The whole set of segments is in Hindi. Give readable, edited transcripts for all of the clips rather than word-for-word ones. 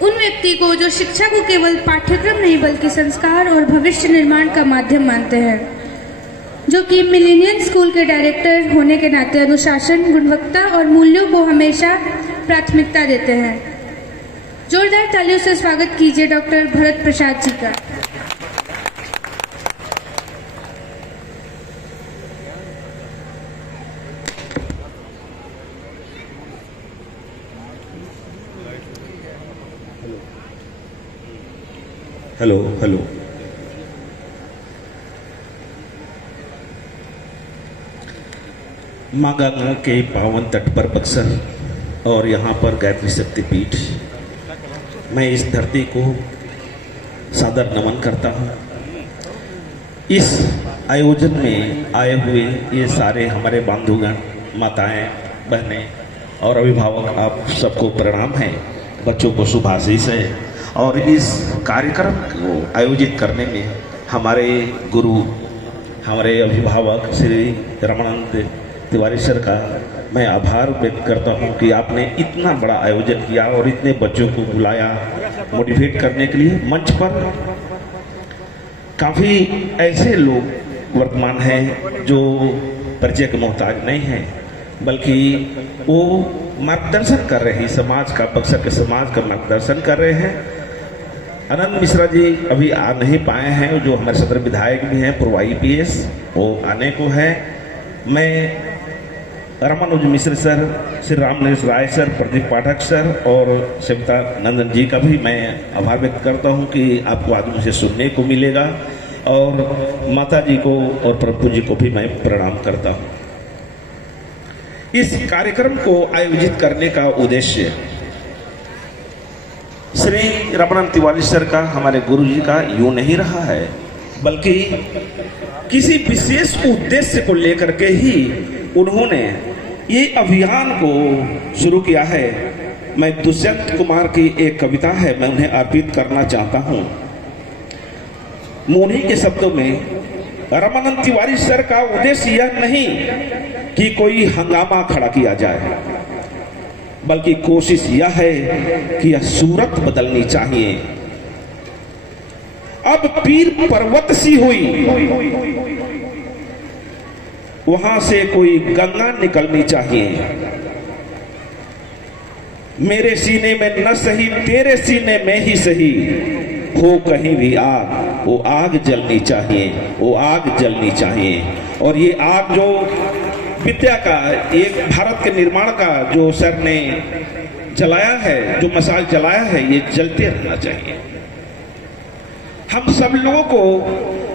उन व्यक्ति को जो शिक्षा को केवल पाठ्यक्रम नहीं बल्कि संस्कार और भविष्य निर्माण का माध्यम मानते हैं, जो कि मिलेनियम स्कूल के डायरेक्टर होने के नाते अनुशासन, गुणवत्ता और मूल्यों को हमेशा प्राथमिकता देते हैं। जोरदार तालियों से स्वागत कीजिए डॉक्टर भरत प्रसाद जी का। Hello hello. माँ गंगा के पावन तट पर बक्सर और यहाँ पर गायत्री शक्तिपीठ, मैं इस धरती को सादर नमन करता हूँ। इस आयोजन में आए हुए ये सारे हमारे बंधुगण, माताएं, बहनें और अभिभावक, आप सबको प्रणाम है। बच्चों को शुभाशीष है। और इस कार्यक्रम को आयोजित करने में हमारे गुरु, हमारे अभिभावक श्री रमानंद तिवारी सर का मैं आभार व्यक्त करता हूं कि आपने इतना बड़ा आयोजन किया और इतने बच्चों को बुलाया मोटिवेट करने के लिए। मंच पर काफ़ी ऐसे लोग वर्तमान हैं जो परिचय के मोहताज नहीं हैं, बल्कि वो मार्गदर्शन कर रहे हैं समाज का, बक्सर के समाज का मार्गदर्शन कर रहे हैं। आनंद मिश्रा जी अभी आ नहीं पाए हैं, जो हमारे सदर विधायक भी हैं, पूर्व IPS, वो आने को है। मैं रामानुज मिश्र सर, श्री रामनरेश राय सर, प्रदीप पाठक सर और सविता नंदन जी का भी मैं आभार व्यक्त करता हूं कि आपको आज मुझे सुनने को मिलेगा। और माता जी को और प्रभु जी को भी मैं प्रणाम करता हूं। इस कार्यक्रम को आयोजित करने का उद्देश्य श्री रमानंद तिवारी सर का, हमारे गुरु जी का यूं नहीं रहा है, बल्कि किसी विशेष उद्देश्य को लेकर के ही उन्होंने ये अभियान को शुरू किया है। मैं दुष्यंत कुमार की एक कविता है, मैं उन्हें अर्पित करना चाहता हूँ। उन्हीं के शब्दों में, रमानंद तिवारी सर का उद्देश्य यह नहीं कि कोई हंगामा खड़ा किया जाए, बल्कि कोशिश यह है कि यह सूरत बदलनी चाहिए। अब पीर पर्वत सी हुई, वहां से कोई गंगा निकलनी चाहिए। मेरे सीने में न सही, तेरे सीने में ही सही, हो कहीं भी आग, वो आग जलनी चाहिए, वो आग जलनी चाहिए। और ये आग जो विद्या का, एक भारत के निर्माण का जो सर ने जलाया है, जो मशाल जलाया है, ये जलते रहना चाहिए। हम सब लोगों को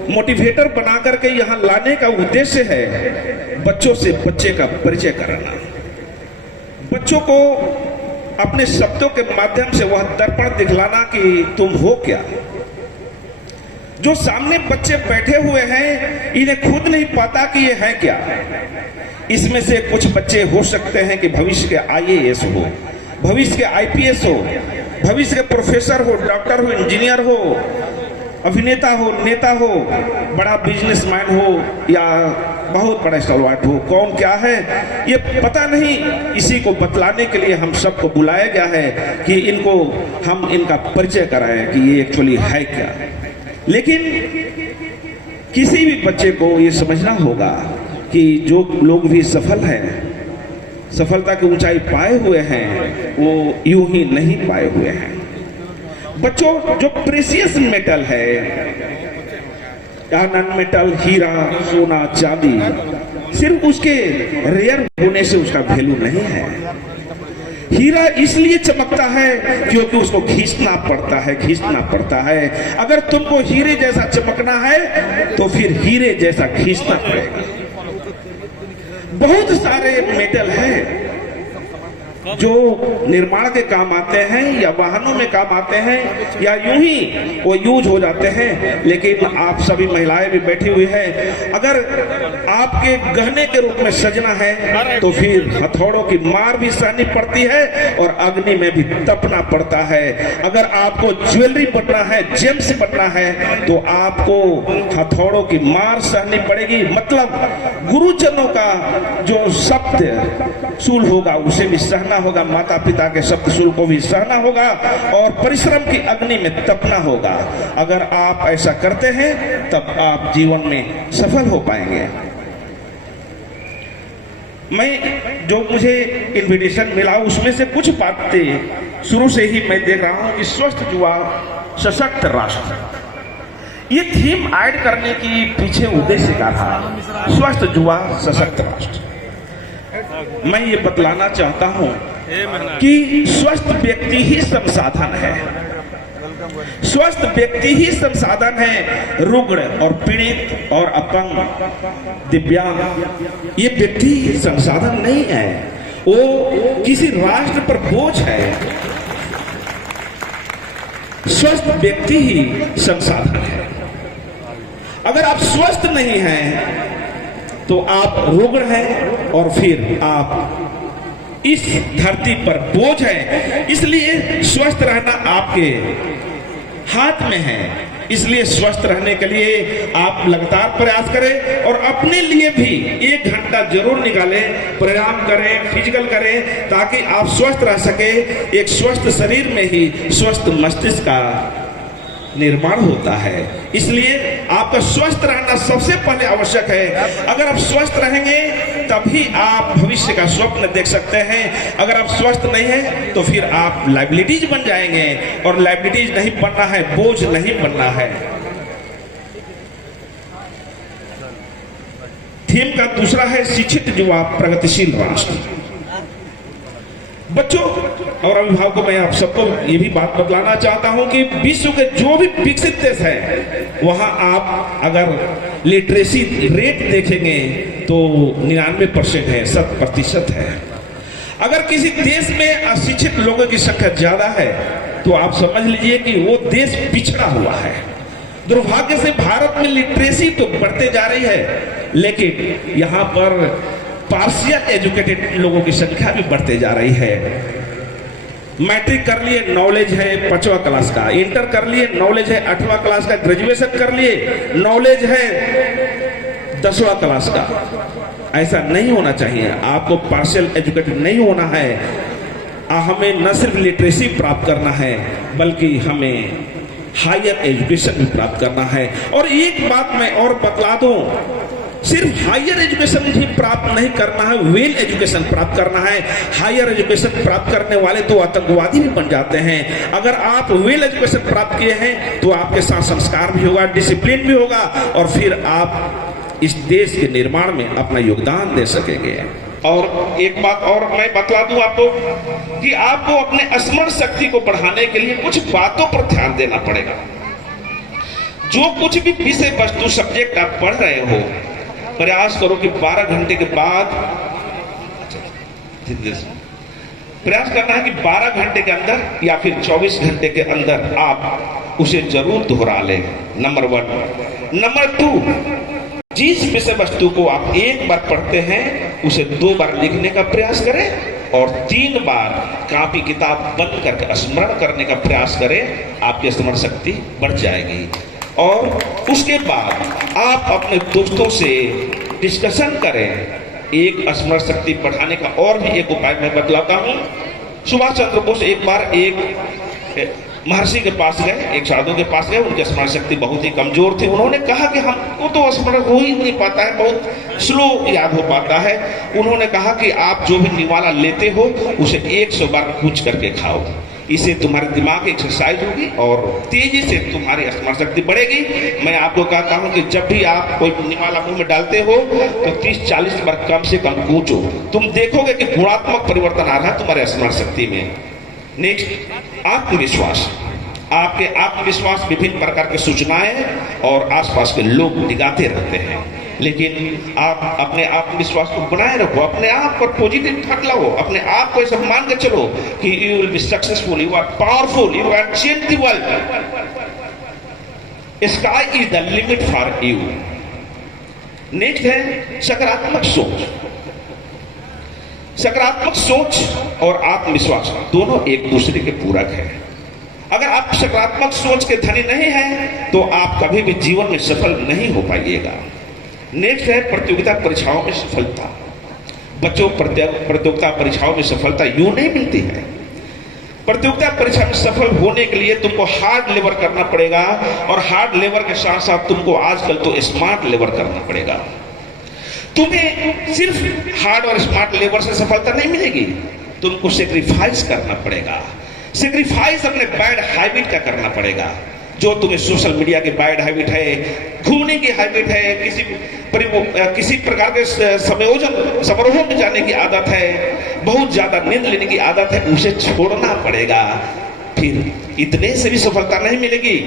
मोटिवेटर बना करके यहाँ लाने का उद्देश्य है बच्चों से बच्चे का परिचय कराना, बच्चों को अपने शब्दों के माध्यम से वह दर्पण दिखलाना कि तुम हो क्या। जो सामने बच्चे बैठे हुए हैं, इन्हें खुद नहीं पता कि ये है क्या। इसमें से कुछ बच्चे हो सकते हैं कि भविष्य के IAS हो, भविष्य के IPS हो, भविष्य के प्रोफेसर हो, डॉक्टर हो, इंजीनियर हो, अभिनेता हो, नेता हो, बड़ा बिजनेसमैन हो या बहुत बड़ा स्टारवाइट हो। कौन क्या है ये पता नहीं, इसी को बतलाने के लिए हम सबको बुलाया गया है कि इनको हम इनका परिचय कराएं कि ये एक्चुअली है क्या। लेकिन किसी भी बच्चे को ये समझना होगा कि जो लोग भी सफल हैं, सफलता की ऊंचाई पाए हुए हैं, वो यूं ही नहीं पाए हुए हैं। बच्चों, जो प्रेशियस मेटल है, नॉन मेटल, हीरा, सोना, चांदी, सिर्फ उसके रेयर होने से उसका वैल्यू नहीं है। हीरा इसलिए चमकता है क्योंकि उसको खींचना पड़ता है, खींचना पड़ता है। अगर तुमको हीरे जैसा चमकना है तो फिर हीरे जैसा खींचना पड़ेगा। बहुत सारे मेटल हैं जो निर्माण के काम आते हैं या वाहनों में काम आते हैं या यूं ही वो यूज हो जाते हैं। लेकिन आप सभी महिलाएं भी बैठी हुई हैं, अगर आपके गहने के रूप में सजना है तो फिर हथौड़ों की मार भी सहनी पड़ती है और अग्नि में भी तपना पड़ता है। अगर आपको ज्वेलरी बनना है, जेम्स बनना है, तो आपको हथौड़ों की मार सहनी पड़ेगी। मतलब गुरुजनों का जो शब्द शूल होगा उसे भी सहना होगा, माता पिता के शब्द शूल को भी सहना होगा और परिश्रम की अग्नि में तपना होगा। अगर आप ऐसा करते हैं तब आप जीवन में सफल हो पाएंगे। मैं जो मुझे इन्विटेशन मिला उसमें से कुछ बातें शुरू से ही मैं देख रहा हूं कि स्वस्थ युवा सशक्त राष्ट्र, ये थीम ऐड करने की पीछे उद्देश्य क्या था? स्वस्थ युवा सशक्त राष्ट्र। मैं ये बतलाना चाहता हूं कि स्वस्थ व्यक्ति ही संसाधन है, स्वस्थ व्यक्ति ही संसाधन है। रुग्ण और पीड़ित और अपंग दिव्यांग ये व्यक्ति संसाधन नहीं है, वो किसी राष्ट्र पर बोझ है। स्वस्थ व्यक्ति ही संसाधन है। अगर आप स्वस्थ नहीं हैं तो आप रुग्ण हैं और फिर आप इस धरती पर बोझ है। इसलिए स्वस्थ रहना आपके हाथ में है। इसलिए स्वस्थ रहने के लिए आप लगातार प्रयास करें और अपने लिए भी 1 घंटा जरूर निकालें, प्राणायाम करें, फिजिकल करें, ताकि आप स्वस्थ रह सके। एक स्वस्थ शरीर में ही स्वस्थ मस्तिष्क का निर्माण होता है। इसलिए आपका स्वस्थ रहना सबसे पहले आवश्यक है। अगर आप स्वस्थ रहेंगे तभी आप भविष्य का स्वप्न देख सकते हैं। अगर आप स्वस्थ नहीं हैं तो फिर आप लायबिलिटीज बन जाएंगे, और लायबिलिटीज नहीं बनना है, बोझ नहीं बनना है। थीम का दूसरा है शिक्षित युवा प्रगतिशील राष्ट्र। बच्चों और अभिभावकों, मैं आप सबको ये भी बात बतलाना चाहता हूं कि विश्व के जो भी विकसित देश है वहां आप अगर लिटरेसी रेट देखेंगे तो 99% है, 100% है। अगर किसी देश में अशिक्षित लोगों की संख्या ज्यादा है तो आप समझ लीजिए कि वो देश पिछड़ा हुआ है। दुर्भाग्य से भारत में लिटरेसी तो बढ़ते जा रही है, लेकिन यहाँ पर पार्शियल एजुकेटेड लोगों की संख्या भी बढ़ते जा रही है। मैट्रिक कर लिए, नॉलेज है 5वां क्लास का, इंटर कर लिए, नॉलेज है 8वां क्लास का, ग्रेजुएशन कर लिए, नॉलेज है 10वां क्लास का। ऐसा नहीं होना चाहिए। आपको पार्शियल एजुकेटेड नहीं होना है। हमें न सिर्फ लिटरेसी प्राप्त करना है बल्कि हमें हायर एजुकेशन भी प्राप्त करना है। और एक बात मैं और बतला दूं, सिर्फ हायर एजुकेशन ही प्राप्त नहीं करना है, वेल एजुकेशन प्राप्त करना है। हायर एजुकेशन प्राप्त करने वाले तो आतंकवादी भी बन जाते हैं। अगर आप वेल एजुकेशन प्राप्त किए हैं तो आपके साथ संस्कार भी होगा, डिसिप्लिन भी होगा, और फिर आप इस देश के निर्माण में अपना योगदान दे सकेंगे। और एक बात और मैं बतला दूं आपको कि आपको अपने स्मरण शक्ति को बढ़ाने के लिए कुछ बातों पर ध्यान देना पड़ेगा। जो कुछ भी विषय वस्तु सब्जेक्ट आप पढ़ रहे हो, प्रयास करो कि 12 घंटे के बाद, प्रयास करना है कि 12 घंटे के अंदर या फिर 24 घंटे के अंदर आप उसे जरूर दोहरा लें। नंबर 1। नंबर 2, जिस विषय वस्तु को आप एक बार पढ़ते हैं उसे 2 बार लिखने का प्रयास करें और 3 बार कॉपी किताब बंद करके स्मरण करने का प्रयास करें। आपकी स्मरण शक्ति बढ़ जाएगी। और उसके बाद आप अपने दोस्तों से डिस्कशन करें। एक स्मरण शक्ति बढ़ाने का और भी एक उपाय मैं बतलाता हूं। सुभाष चंद्र बोस एक बार एक महर्षि के पास गए, एक साधु के पास गए। उनकी स्मरण शक्ति बहुत ही कमजोर थी। उन्होंने कहा कि हमको तो स्मरण हो ही नहीं पाता है, बहुत स्लो याद हो पाता है। उन्होंने कहा कि आप जो भी निवाला लेते हो उसे 100 बार पूछ करके खाओ। इससे तुम्हारे दिमाग एक्सरसाइज होगी और तेजी से तुम्हारी स्मरण शक्ति बढ़ेगी। मैं आपको कहता हूं कि जब भी आप कोई निवाला मुंह में डालते हो तो 30-40 बार कम से कम पूछो। तुम देखोगे कि गुणात्मक परिवर्तन आ रहा है तुम्हारे स्मरण शक्ति में। नेक्स्ट, आत्मविश्वास। आपके आत्मविश्वास विभिन्न प्रकार की सूचनाएं और आसपास के लोग दिखाते रहते हैं, लेकिन आप अपने आत्मविश्वास को बनाए रखो। अपने आप पर पॉजिटिव थॉट लाओ। अपने आप को ऐसा मान के चलो कि you will be successful, you are powerful, you can change the world, sky is the limit for you. Next है सकारात्मक सोच। सकारात्मक सोच और आत्मविश्वास दोनों एक दूसरे के पूरक है। अगर आप सकारात्मक सोच के धनी नहीं हैं तो आप कभी भी जीवन में सफल नहीं हो पाइएगा। नेक्स्ट है प्रतियोगिता परीक्षाओं में सफलता। बच्चों प्रतियोगिता परीक्षाओं में सफलता यूं नहीं मिलती है। प्रतियोगिता परीक्षा में सफल होने के लिए तुमको हार्ड लेबर करना पड़ेगा, और हार्ड लेबर के साथ साथ तुमको आजकल तो स्मार्ट लेबर करना पड़ेगा। तुम्हें सिर्फ हार्ड और स्मार्ट लेबर से सफलता नहीं मिलेगी, तुमको सेक्रीफाइस करना पड़ेगा। सेक्रीफाइस अपने बैड हैबिट का करना पड़ेगा, जो तुम्हें सोशल मीडिया की बैड हैबिट है, घूमने की हैबिट है, किसी प्रकार के समारोह में जाने की आदत है, बहुत ज्यादा नींद लेने की आदत है, उसे छोड़ना पड़ेगा। फिर इतने से भी सफलता नहीं मिलेगी,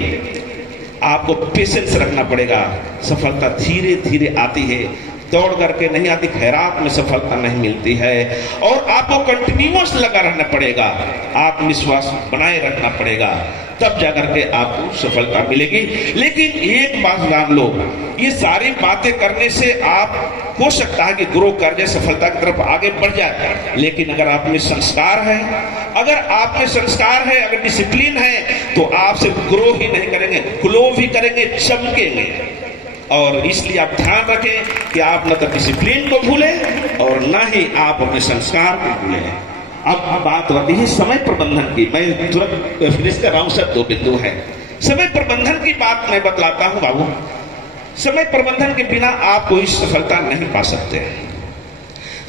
आपको पेशेंस रखना पड़ेगा। सफलता धीरे धीरे आती है, दौड़ करके नहीं आती, खैरात में सफलता नहीं मिलती है। और आपको कंटिन्यूअस लगा रहना पड़ेगा, आत्मविश्वास बनाए रखना पड़ेगा, तब जाकर के आपको सफलता मिलेगी। लेकिन एक बात जान लो, ये सारी बातें करने से आप हो सकता है कि ग्रो कर जाए, सफलता की तरफ आगे बढ़ जाए। लेकिन अगर आप में संस्कार है, अगर डिसिप्लिन है, तो आप सिर्फ ग्रो ही नहीं करेंगे, ग्लो भी करेंगे, चमकेंगे। और इसलिए आप ध्यान रखें कि आप न तो डिसिप्लिन को भूलें और न ही आप अपने संस्कार को भूलें। अब बात होती है समय प्रबंधन की। मैं तुरंत फिनिश कर रहा हूं, सब 2 बिंदु है। समय प्रबंधन की बात मैं बतलाता हूं बाबू। समय प्रबंधन के बिना आप कोई सफलता नहीं पा सकते।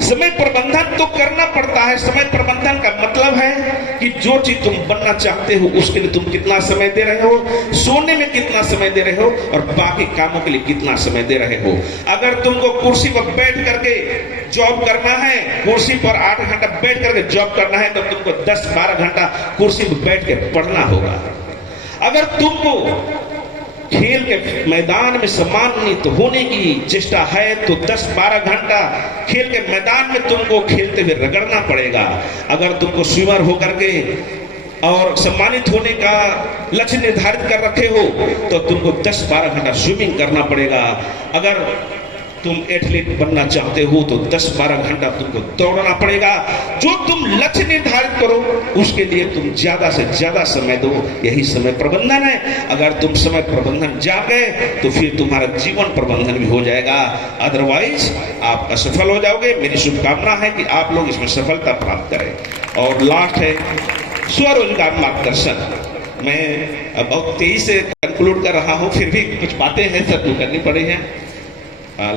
समय प्रबंधन तो करना पड़ता है। समय प्रबंधन का मतलब है कि जो चीज तुम बनना चाहते हो उसके लिए तुम कितना समय दे रहे हो, सोने में कितना समय दे रहे हो, और बाकी कामों के लिए कितना समय दे रहे हो। अगर तुमको कुर्सी पर बैठ करके जॉब करना है, कुर्सी पर 8 घंटा बैठ करके जॉब करना है, तो तुमको 10-12 घंटा कुर्सी पर बैठ के पढ़ना होगा। अगर तुमको खेल के मैदान में सम्मानित होने की चेष्टा है, तो 10-12 घंटा खेल के मैदान में तुमको खेलते हुए रगड़ना पड़ेगा। अगर तुमको स्विमर होकर के और सम्मानित होने का लक्ष्य निर्धारित कर रखे हो, तो तुमको 10-12 घंटा स्विमिंग करना पड़ेगा। अगर तुम एथलीट बनना चाहते हो, तो 10-12 घंटा तुमको दौड़ना पड़ेगा। जो तुम लक्ष्य निर्धारित करो उसके लिए तुम ज्यादा से ज्यादा समय दो, यही समय प्रबंधन है। अगर तुम समय प्रबंधन जान गए तो फिर तुम्हारा जीवन प्रबंधन भी हो जाएगा, अदरवाइज आप असफल हो जाओगे। मेरी शुभकामना है कि आप लोग इसमें सफलता प्राप्त करें। और लास्ट है स्वरोजगार मार्गदर्शन। मैं बहुत तेजी से कंक्लूड कर रहा हूं, फिर भी कुछ बातें हैं सर जो करनी पड़ी हैं।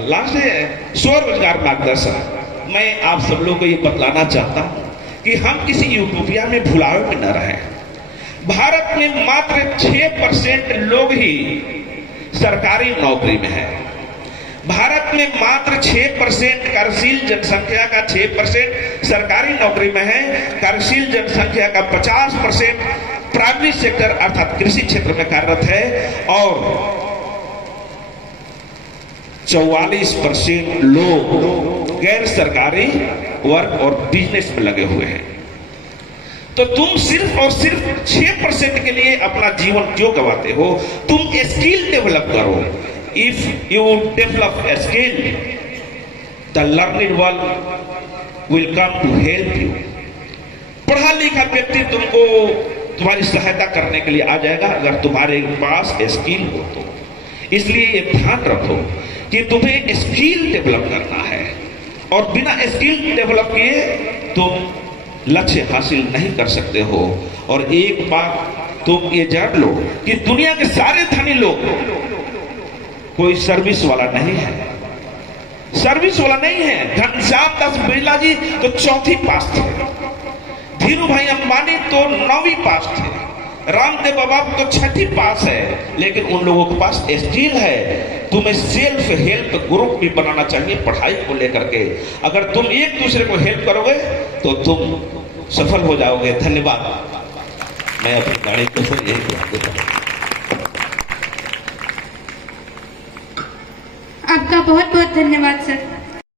लास्ट है स्वरोजगार मार्गदर्शन। मैं आप सब लोगों को ये बतलाना चाहता हूं कि हम किसी यूटोपिया में भुलावे में न रहें। भारत में मात्र 6% लोग ही सरकारी नौकरी में हैं। भारत में मात्र 6% कार्यशील जनसंख्या का 6% सरकारी नौकरी में है। कार्यशील जनसंख्या का 50% प्राइमरी सेक्टर अर्थात कृषि क्षेत्र में कार्यरत है, और 44% लोग गैर सरकारी वर्क और बिजनेस में लगे हुए हैं। तो तुम सिर्फ और सिर्फ 6% के लिए अपना जीवन क्यों गवाते हो? तुम स्किल डेवलप करो। If you develop a skill, the learning world will come to help you. पढ़ा लिखा व्यक्ति तुमको तुम्हारी सहायता करने के लिए आ जाएगा, अगर तुम्हारे पास स्किल हो तो। इसलिए ये ध्यान रखो कि तुम्हें स्किल डेवलप करना है, और बिना स्किल डेवलप किए तुम लक्ष्य हासिल नहीं कर सकते हो। और एक बात तुम ये जान लो कि दुनिया के सारे धनी लोग कोई सर्विस वाला नहीं है, सर्विस वाला नहीं है। घनश्याम दास बिरला जी तो 4वीं पास थे, धीरू भाई अंबानी तो 9वीं पास थे, रामदेव बाबा तो 6वीं पास है, लेकिन उन लोगों के पास स्किल है। तुम्हें सेल्फ हेल्प ग्रुप भी बनाना चाहिए पढ़ाई को लेकर के। अगर तुम एक दूसरे को हेल्प करोगे तो तुम सफल हो जाओगे। धन्यवाद। मैं अपनी गाड़ी को आपका बहुत बहुत धन्यवाद सर।